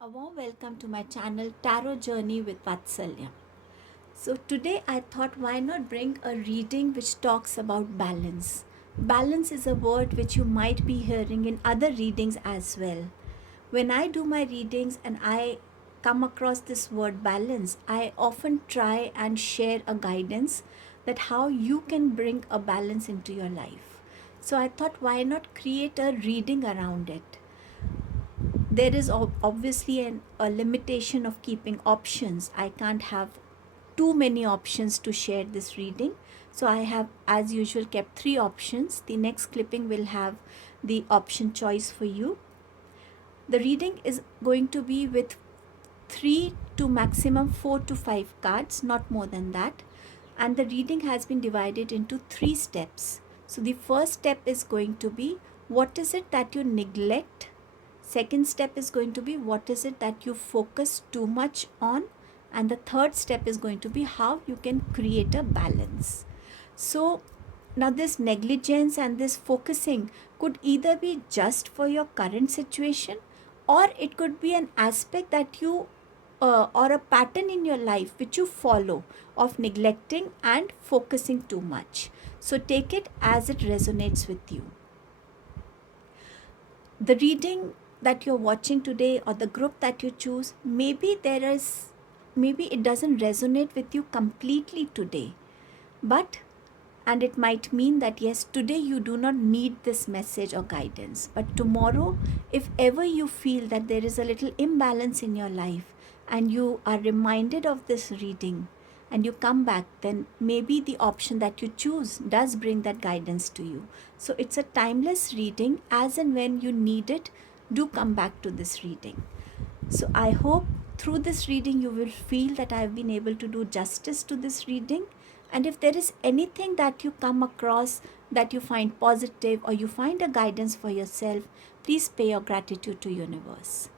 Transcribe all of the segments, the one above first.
A warm welcome to my channel Tarot Journey with Vatsalya. So today I thought why not bring a reading which talks about balance. Balance is a word which you might be hearing in other readings as well. When I do my readings and I come across this word balance, I often try and share a guidance that how you can bring a balance into your life. So I thought why not create a reading around it. There is obviously a limitation of keeping options. I can't have too many options to share this reading. So I have, as usual, kept 3 options. The next clipping will have the option choice for you. The reading is going to be with 3 to maximum 4 to 5 cards, not more than that. And the reading has been divided into 3 steps. So the first step is going to be, what is it that you neglect? Second step is going to be, what is it that you focus too much on? And the third step is going to be how you can create a balance. So now this negligence and this focusing could either be just for your current situation, or it could be an aspect that you or a pattern in your life which you follow of neglecting and focusing too much. So take it as it resonates with you. The reading that you're watching today or the group that you choose, maybe it doesn't resonate with you completely today, but and it might mean that yes, today you do not need this message or guidance, but tomorrow, if ever you feel that there is a little imbalance in your life and you are reminded of this reading and you come back, then maybe the option that you choose does bring that guidance to you. So it's a timeless reading. As and when you need it, do come back to this reading. So I hope through this reading you will feel that I have been able to do justice to this reading. And if there is anything that you come across that you find positive or you find a guidance for yourself, please pay your gratitude to universe.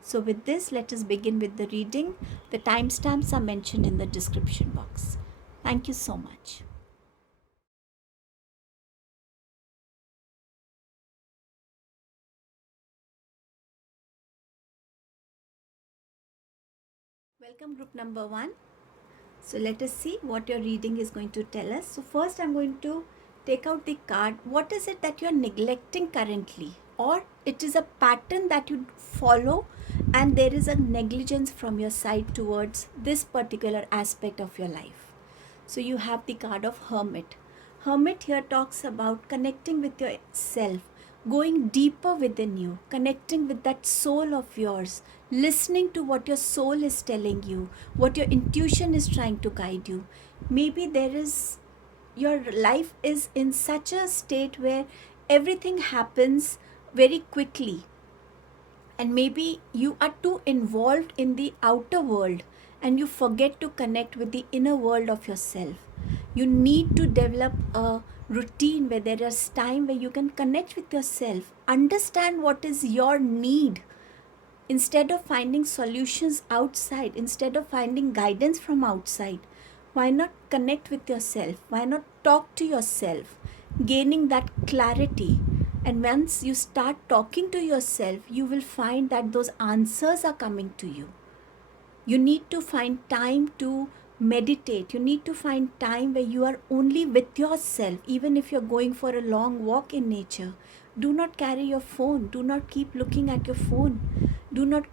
So with this, let us begin with the reading. The timestamps are mentioned in the description box. Thank you so much. Welcome group number 1. So let us see what your reading is going to tell us. So first I'm going to take out the card. What is it that you're neglecting currently? Or it is a pattern that you follow and there is a negligence from your side towards this particular aspect of your life. So you have the card of Hermit. Hermit here talks about connecting with yourself, going deeper within you, connecting with that soul of yours, listening to what your soul is telling you, what your intuition is trying to guide you. Maybe your life is in such a state where everything happens very quickly, and maybe you are too involved in the outer world and you forget to connect with the inner world of yourself. You need to develop a routine where there is time where you can connect with yourself, understand what is your need. Instead of finding solutions outside, instead of finding guidance from outside, why not connect with yourself? Why not talk to yourself, gaining that clarity? And once you start talking to yourself, you will find that those answers are coming to you. You need to find time to meditate. You need to find time where you are only with yourself, even if you're going for a long walk in nature. Do not carry your phone. Do not keep looking at your phone. Do not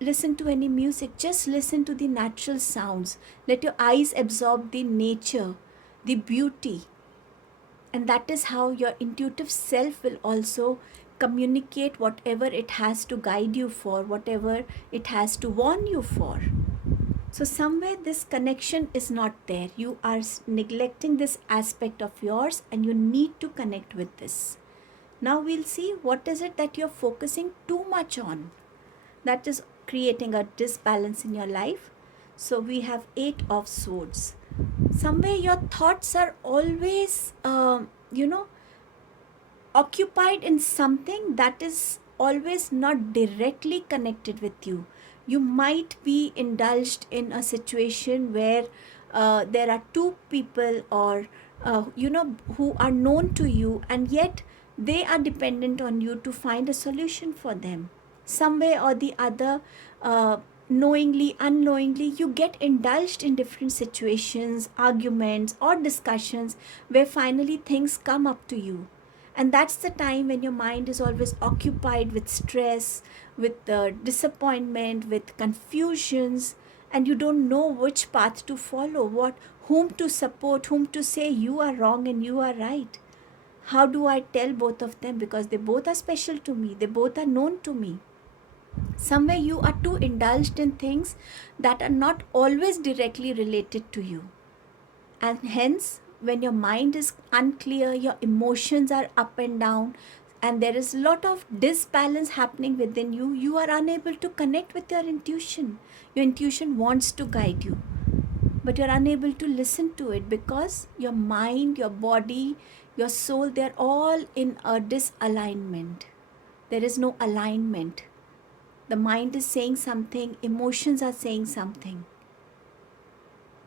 listen to any music. Just listen to the natural sounds. Let your eyes absorb the nature, the beauty. And that is how your intuitive self will also communicate whatever it has to guide you for, whatever it has to warn you for. So somewhere this connection is not there. You are neglecting this aspect of yours and you need to connect with this. Now we'll see what is it that you're focusing too much on. That is creating a disbalance in your life. So we have 8 of Swords. Somewhere your thoughts are always, occupied in something that is always not directly connected with you. You might be indulged in a situation where there are 2 people or who are known to you, and yet they are dependent on you to find a solution for them. some way or the other, knowingly, unknowingly, you get indulged in different situations, arguments, or discussions where finally things come up to you. And that's the time when your mind is always occupied with stress, with disappointment, with confusions, and you don't know which path to follow, whom to support, whom to say you are wrong and you are right. How do I tell both of them? Because they both are special to me, they both are known to me. Somewhere you are too indulged in things that are not always directly related to you. And hence, when your mind is unclear, your emotions are up and down, and there is a lot of disbalance happening within you, you are unable to connect with your intuition. Your intuition wants to guide you, but you're unable to listen to it because your mind, your body, your soul, they're all in a disalignment. There is no alignment. The mind is saying something, emotions are saying something,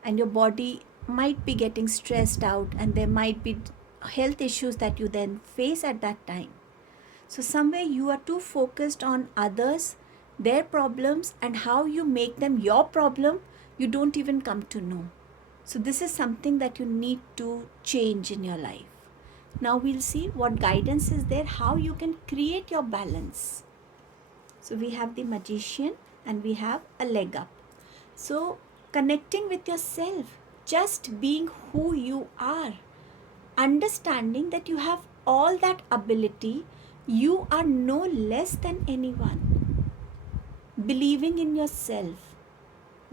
and your body might be getting stressed out, and there might be health issues that you then face at that time. So somewhere you are too focused on others, their problems, and how you make them your problem, you don't even come to know. So this is something that you need to change in your life. Now we'll see what guidance is there, how you can create your balance. So we have the magician and we have a leg up. So connecting with yourself, just being who you are, understanding that you have all that ability, you are no less than anyone. Believing in yourself,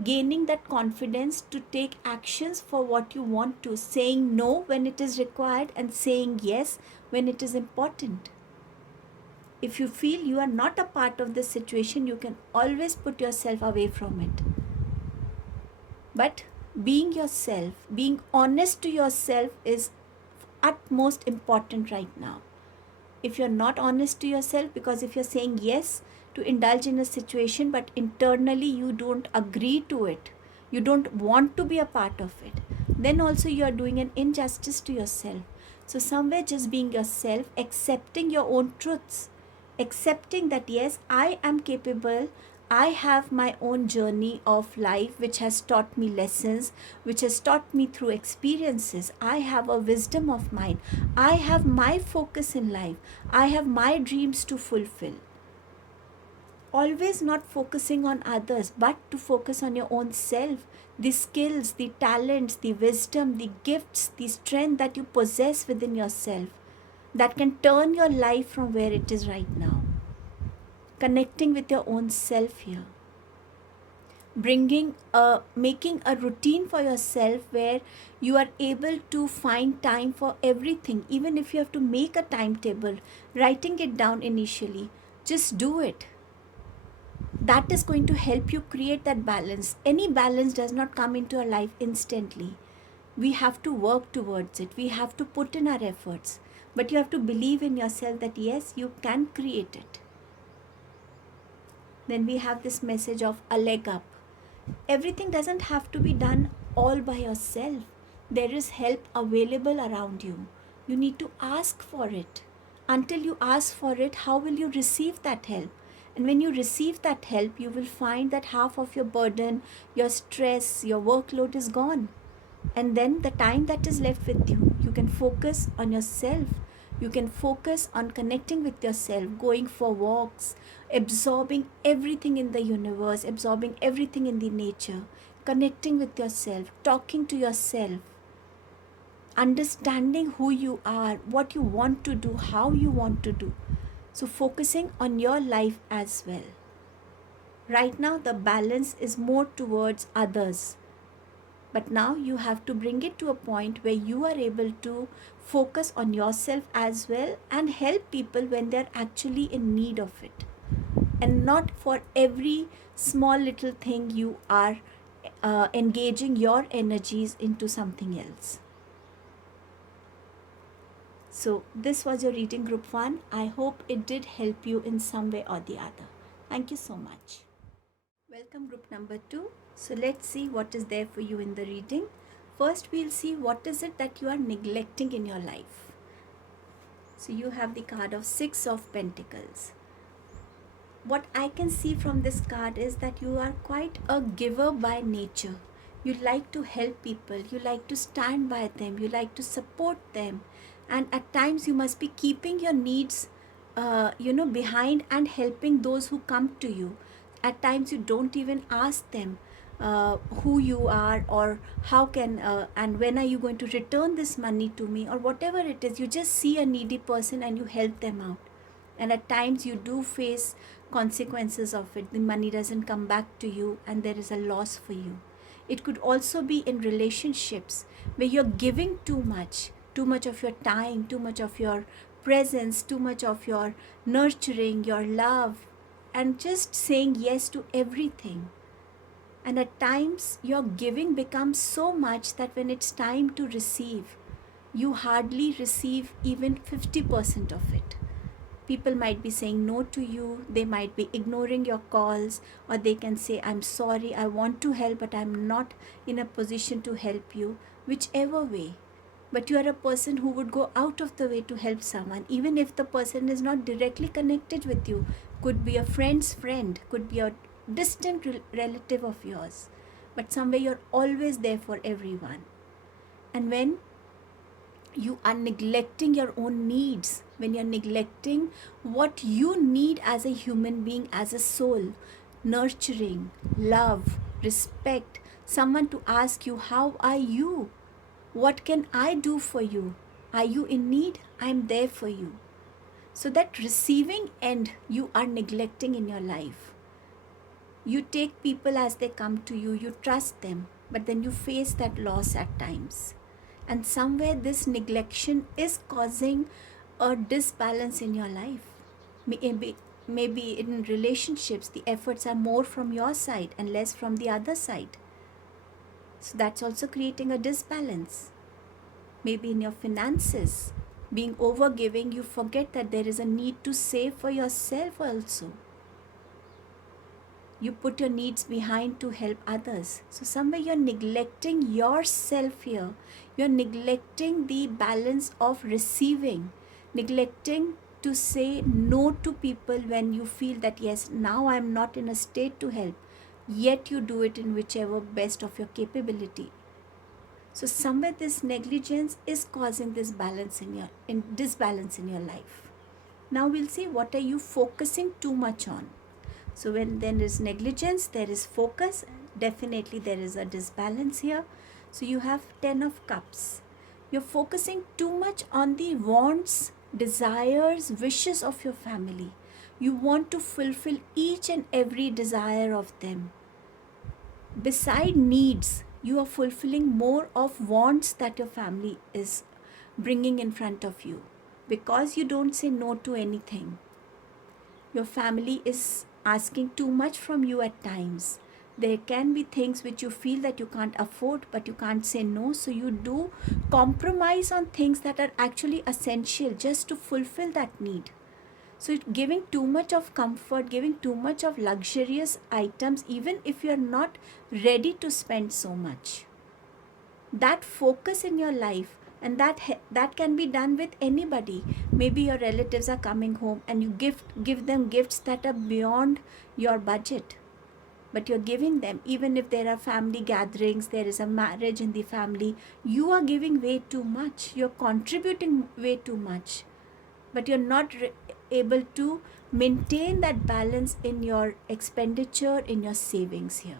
gaining that confidence to take actions for what you want to, saying no when it is required and saying yes when it is important. If you feel you are not a part of this situation, you can always put yourself away from it. But being yourself, being honest to yourself is utmost important right now. If you're not honest to yourself, because if you're saying yes to indulge in a situation but internally you don't agree to it, you don't want to be a part of it, then also you are doing an injustice to yourself. So somewhere just being yourself, accepting your own truths, accepting that yes, I am capable, I have my own journey of life which has taught me lessons, which has taught me through experiences. I have a wisdom of mine. I have my focus in life. I have my dreams to fulfill. Always not focusing on others, but to focus on your own self, the skills, the talents, the wisdom, the gifts, the strength that you possess within yourself that can turn your life from where it is right now. Connecting with your own self here. Making a routine for yourself where you are able to find time for everything. Even if you have to make a timetable, writing it down initially, just do it. That is going to help you create that balance. Any balance does not come into our life instantly. We have to work towards it. We have to put in our efforts. But you have to believe in yourself that yes, you can create it. Then we have this message of a leg up. Everything doesn't have to be done all by yourself. There is help available around you. You need to ask for it. Until you ask for it, how will you receive that help? And when you receive that help, you will find that half of your burden, your stress, your workload is gone. And then the time that is left with you, you can focus on yourself. You can focus on connecting with yourself, going for walks, absorbing everything in the universe, absorbing everything in the nature, connecting with yourself, talking to yourself, understanding who you are, what you want to do, how you want to do. So focusing on your life as well. Right now, the balance is more towards others. But now you have to bring it to a point where you are able to focus on yourself as well and help people when they're actually in need of it. And not for every small little thing you are engaging your energies into something else. So this was your reading group 1. I hope it did help you in some way or the other. Thank you so much. Welcome group number 2. So let's see what is there for you in the reading. First we'll see what is it that you are neglecting in your life. So you have the card of 6 of Pentacles. what I can see from this card is that you are quite a giver by nature. You like to help people, you like to stand by them, you like to support them, and at times you must be keeping your needs behind and helping those who come to you. At times you don't even ask them who you are, or how can and when are you going to return this money to me, or whatever it is. You just see a needy person and you help them out, and at times you do face consequences of it. The money doesn't come back to you and there is a loss for you. It could also be in relationships where you're giving too much of your time, too much of your presence, too much of your nurturing, your love, and just saying yes to everything. And at times your giving becomes so much that when it's time to receive, you hardly receive even 50% of it. People might be saying no to you, they might be ignoring your calls, or they can say, I'm sorry, I want to help, but I'm not in a position to help you, whichever way. But you are a person who would go out of the way to help someone, even if the person is not directly connected with you. Could be a friend's friend, could be a distant relative of yours, but somewhere you're always there for everyone. And when you are neglecting your own needs, when you're neglecting what you need as a human being, as a soul, nurturing, love, respect, someone to ask you, how are you? What can I do for you? Are you in need? I'm there for you. So that receiving end you are neglecting in your life. You take people as they come to you, you trust them, but then you face that loss at times. And somewhere this neglection is causing a disbalance in your life. Maybe in relationships, the efforts are more from your side and less from the other side. So that's also creating a disbalance. Maybe in your finances, being overgiving, you forget that there is a need to save for yourself also. You put your needs behind to help others. So somewhere you're neglecting yourself here. You're neglecting the balance of receiving, neglecting to say no to people when you feel that, yes, now I'm not in a state to help, yet you do it in whichever best of your capability. So somewhere this negligence is causing this disbalance in your life. Now we'll see, what are you focusing too much on? So when there is negligence, there is focus. Definitely there is a disbalance here. So you have 10 of Cups. You're focusing too much on the wants, desires, wishes of your family. You want to fulfill each and every desire of them. Beside needs, you are fulfilling more of wants that your family is bringing in front of you, because you don't say no to anything. Your family is asking too much from you at times. There can be things which you feel that you can't afford, but you can't say no, so you do compromise on things that are actually essential just to fulfill that need. So giving too much of comfort, giving too much of luxurious items, even if you're not ready to spend so much. That focus in your life, and that can be done with anybody. Maybe your relatives are coming home and you give them gifts that are beyond your budget, but you're giving them. Even if there are family gatherings, there is a marriage in the family, you are giving way too much, you're contributing way too much, but you're not able to maintain that balance in your expenditure, in your savings here.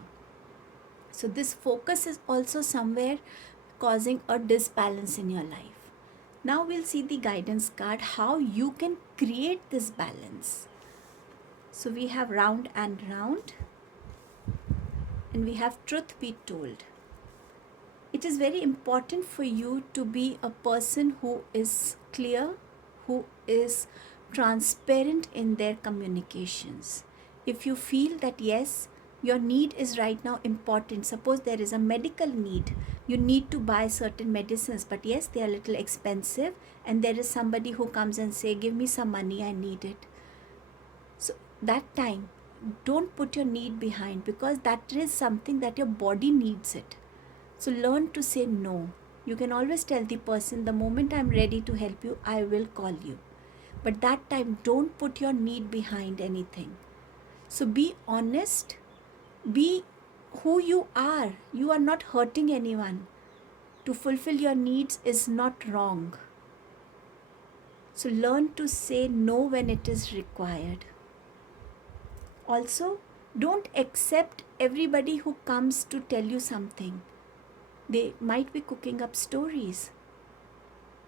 So this focus is also somewhere causing a disbalance in your life. Now we'll see the guidance card, how you can create this balance. So we have Round and Round, and we have Truth Be Told. It is very important for you to be a person who is clear, who is transparent in their communications. If you feel that, yes, your need is right now important, suppose there is a medical need, you need to buy certain medicines, but yes, they are a little expensive, and there is somebody who comes and say, give me some money, I need it. So that time, don't put your need behind, because that is something that your body needs it. So learn to say no. You can always tell the person, the moment I'm ready to help you, I will call you. But that time, don't put your need behind anything. So be honest, be who you are. You are not hurting anyone. To fulfill your needs is not wrong. So learn to say no when it is required. Also, don't accept everybody who comes to tell you something. They might be cooking up stories.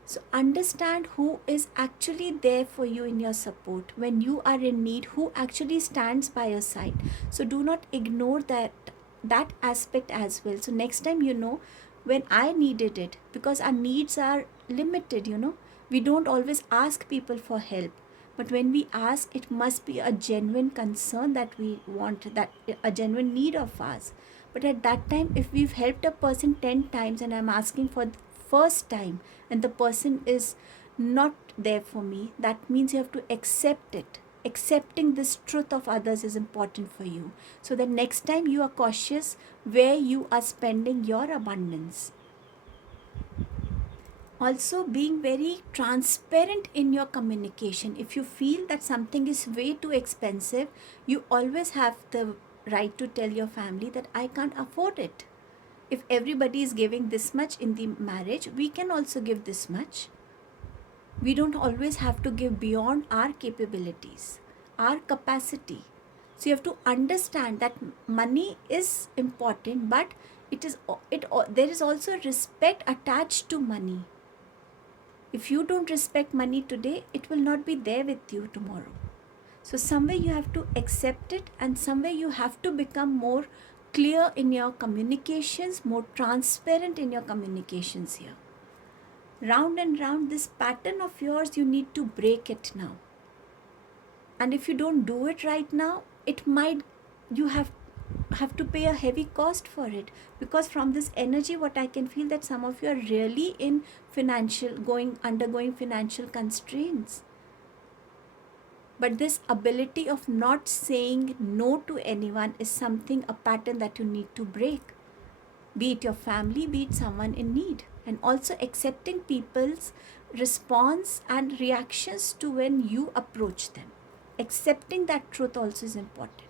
So understand who is actually there for you in your support. When you are in need, who actually stands by your side. So do not ignore that aspect as well. So next time, when I needed it, because our needs are limited, we don't always ask people for help. But when we ask, it must be a genuine concern that we want, that a genuine need of ours. But at that time, if we've helped a person 10 times and I'm asking for the first time and the person is not there for me, that means you have to accept it. Accepting this truth of others is important for you. So that next time you are cautious where you are spending your abundance. Also, being very transparent in your communication. If you feel that something is way too expensive, you always have the right to tell your family that I can't afford it. If everybody is giving this much in the marriage, we can also give this much. We don't always have to give beyond our capabilities, our capacity. So you have to understand that money is important, but there is also respect attached to money. If you don't respect money today, it will not be there with you tomorrow. So somewhere you have to accept it, and somewhere you have to become more clear in your communications, more transparent in your communications here. Round and round, this pattern of yours, you need to break it now. And if you don't do it right now, you have to pay a heavy cost for it, because from this energy, what I can feel that some of you are really in undergoing financial constraints. But this ability of not saying no to anyone is a pattern that you need to break. Be it your family, be it someone in need. And also accepting people's response and reactions to when you approach them. Accepting that truth also is important.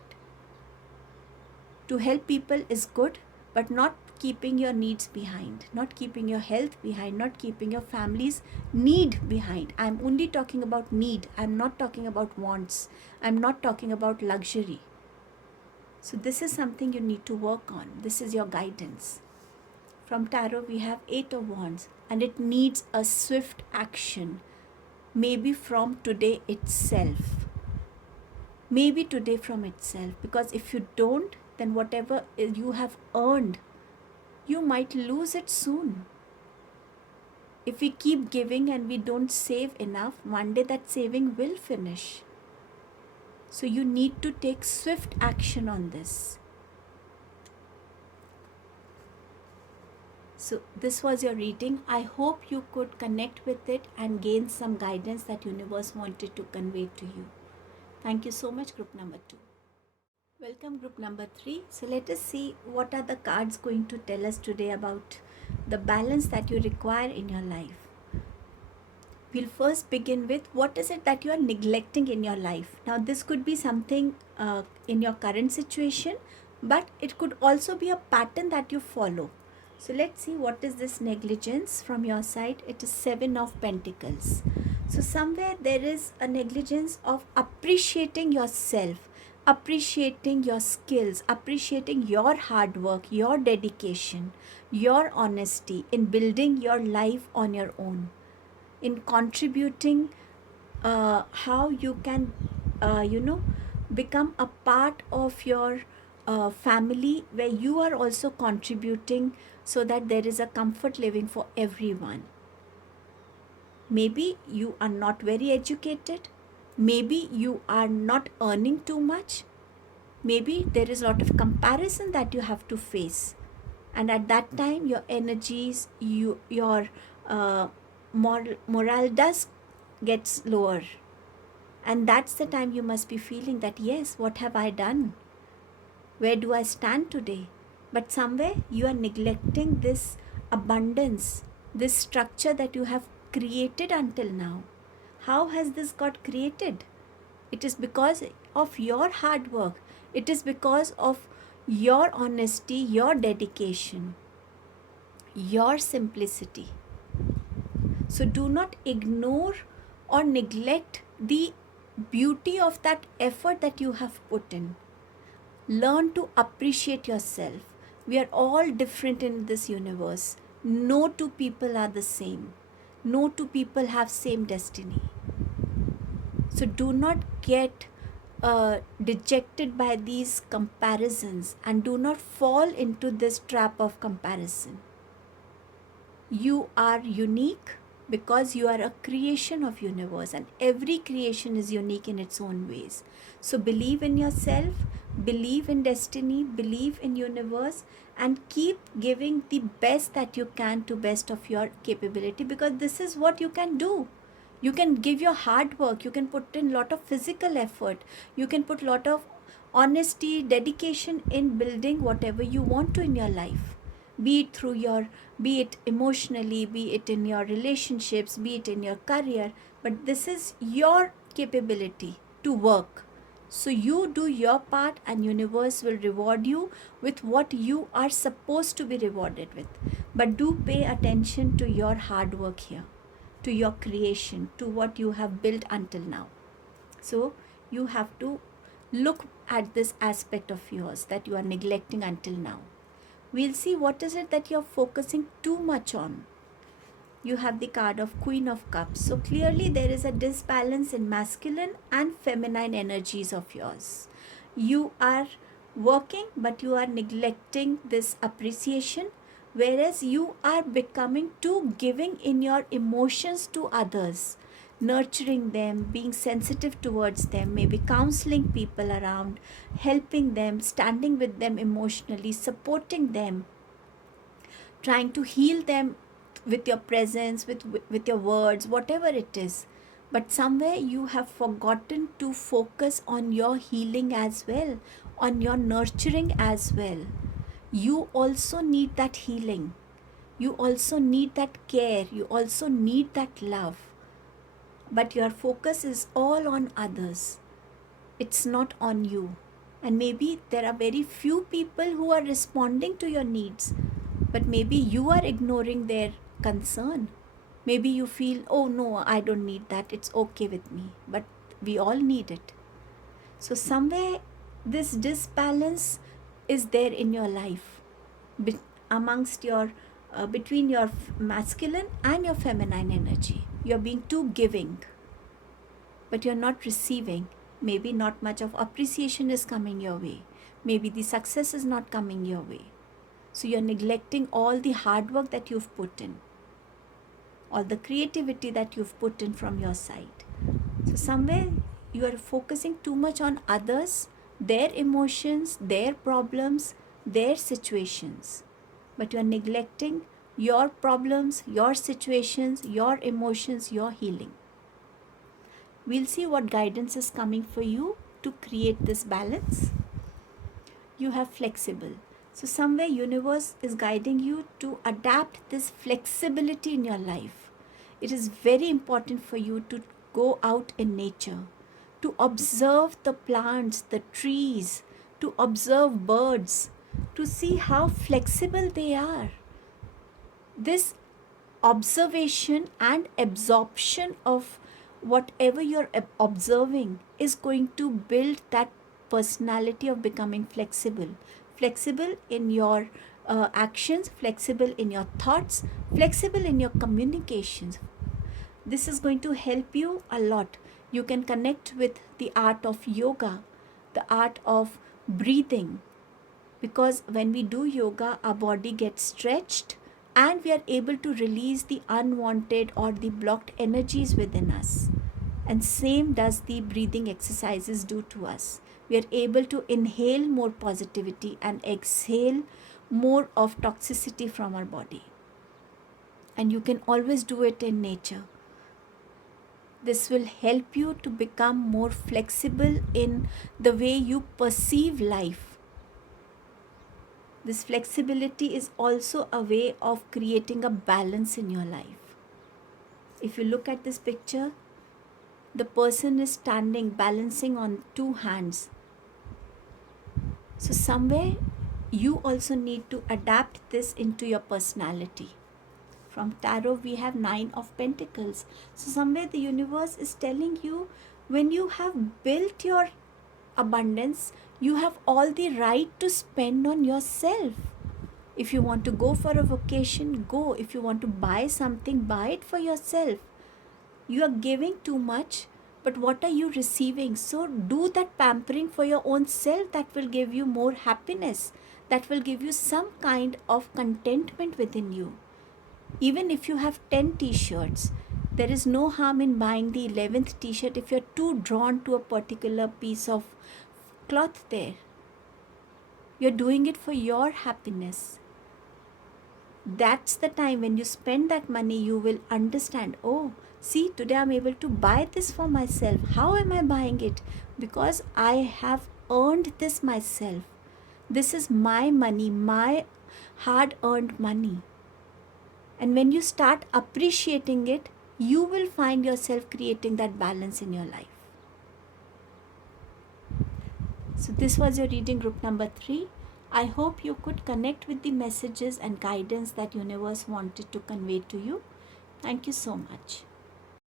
To help people is good, but not keeping your needs behind, not keeping your health behind, not keeping your family's need behind. I'm only talking about need. I'm not talking about wants. I'm not talking about luxury. So this is something you need to work on. This is your guidance. From Tarot, we have 8 of Wands, and it needs a swift action. Maybe from today itself. Maybe today from itself. Because if you don't, then whatever you have earned, you might lose it soon. If we keep giving and we don't save enough, one day that saving will finish. So you need to take swift action on this. So this was your reading. I hope you could connect with it and gain some guidance that universe wanted to convey to you. Thank you so much, group number 2. Welcome, group number 3. So let us see what are the cards going to tell us today about the balance that you require in your life. We'll first begin with what is it that you are neglecting in your life. Now this could be something in your current situation, but it could also be a pattern that you follow. So let's see what is this negligence from your side. It is 7 of Pentacles. So somewhere there is a negligence of appreciating yourself, appreciating your skills, appreciating your hard work, your dedication, your honesty in building your life on your own, in contributing how you can, become a part of your family where you are also contributing so that there is a comfort living for everyone. Maybe you are not very educated. Maybe you are not earning too much. Maybe there is a lot of comparison that you have to face. And at that time, your energies, your morale does gets lower. And that's the time you must be feeling that, yes, what have I done? Where do I stand today? But somewhere you are neglecting this abundance, this structure that you have created until now. How has this got created? It is because of your hard work. It is because of your honesty, your dedication, your simplicity. So do not ignore or neglect the beauty of that effort that you have put in. Learn to appreciate yourself. We are all different in this universe. No two people are the same. No two people have same destiny. So do not get dejected by these comparisons, and do not fall into this trap of comparison. You are unique because you are a creation of universe, and every creation is unique in its own ways. So believe in yourself, believe in destiny, believe in universe, and keep giving the best that you can to best of your capability, because this is what you can do. You can give your hard work, you can put in lot of physical effort, you can put lot of honesty, dedication in building whatever you want to in your life, be it through your, be it emotionally, be it in your relationships, be it in your career. But this is your capability to work. So you do your part, and universe will reward you with what you are supposed to be rewarded with. But do pay attention to your hard work here, to your creation, to what you have built until now. So you have to look at this aspect of yours that you are neglecting until now. We'll see what is it that you're focusing too much on. You have the card of Queen of Cups. So clearly there is a disbalance in masculine and feminine energies of yours. You are working, but you are neglecting this appreciation, whereas you are becoming too giving in your emotions to others, nurturing them, being sensitive towards them, maybe counseling people around, helping them, standing with them emotionally, supporting them, trying to heal them with your presence, with your words, whatever it is. But somewhere you have forgotten to focus on your healing as well, on your nurturing as well. You also need that healing. You also need that care. You also need that love. But your focus is all on others. It's not on you. And maybe there are very few people who are responding to your needs, but maybe you are ignoring their concern. Maybe you feel, oh no, I don't need that, it's okay with me. But we all need it. So somewhere this disbalance is there in your life, amongst your between your masculine and your feminine energy. You're being too giving, but you're not receiving. Maybe not much of appreciation is coming your way. Maybe the success is not coming your way. So you're neglecting all the hard work that you've put in, all the creativity that you've put in from your side. So somewhere you are focusing too much on others, their emotions, their problems, their situations. But you're neglecting your problems, your situations, your emotions, your healing. We'll see what guidance is coming for you to create this balance. You have flexible. So somewhere universe is guiding you to adapt this flexibility in your life. It is very important for you to go out in nature, to observe the plants, the trees, to observe birds, to see how flexible they are. This observation and absorption of whatever you're observing is going to build that personality of becoming flexible. Flexible in your actions, flexible in your thoughts, flexible in your communications. This is going to help you a lot. You can connect with the art of yoga, the art of breathing, because when we do yoga, our body gets stretched and we are able to release the unwanted or the blocked energies within us. And same does the breathing exercises do to us. We are able to inhale more positivity and exhale more of toxicity from our body. And you can always do it in nature. This will help you to become more flexible in the way you perceive life. This flexibility is also a way of creating a balance in your life. If you look at this picture, the person is standing balancing on two hands. So somewhere you also need to adapt this into your personality. From tarot we have 9 of pentacles. So somewhere the universe is telling you, when you have built your abundance, you have all the right to spend on yourself. If you want to go for a vacation, go. If you want to buy something, buy it for yourself. You are giving too much, but what are you receiving? So do that pampering for your own self. That will give you more happiness. That will give you some kind of contentment within you. Even if you have 10 t-shirts, there is no harm in buying the 11th t-shirt if you're too drawn to a particular piece of cloth there. You're doing it for your happiness. That's the time when you spend that money, you will understand, oh, see, today I'm able to buy this for myself. How am I buying it? Because I have earned this myself. This is my money, my hard-earned money. And when you start appreciating it, you will find yourself creating that balance in your life. So this was your reading group number 3. I hope you could connect with the messages and guidance that universe wanted to convey to you. Thank you so much.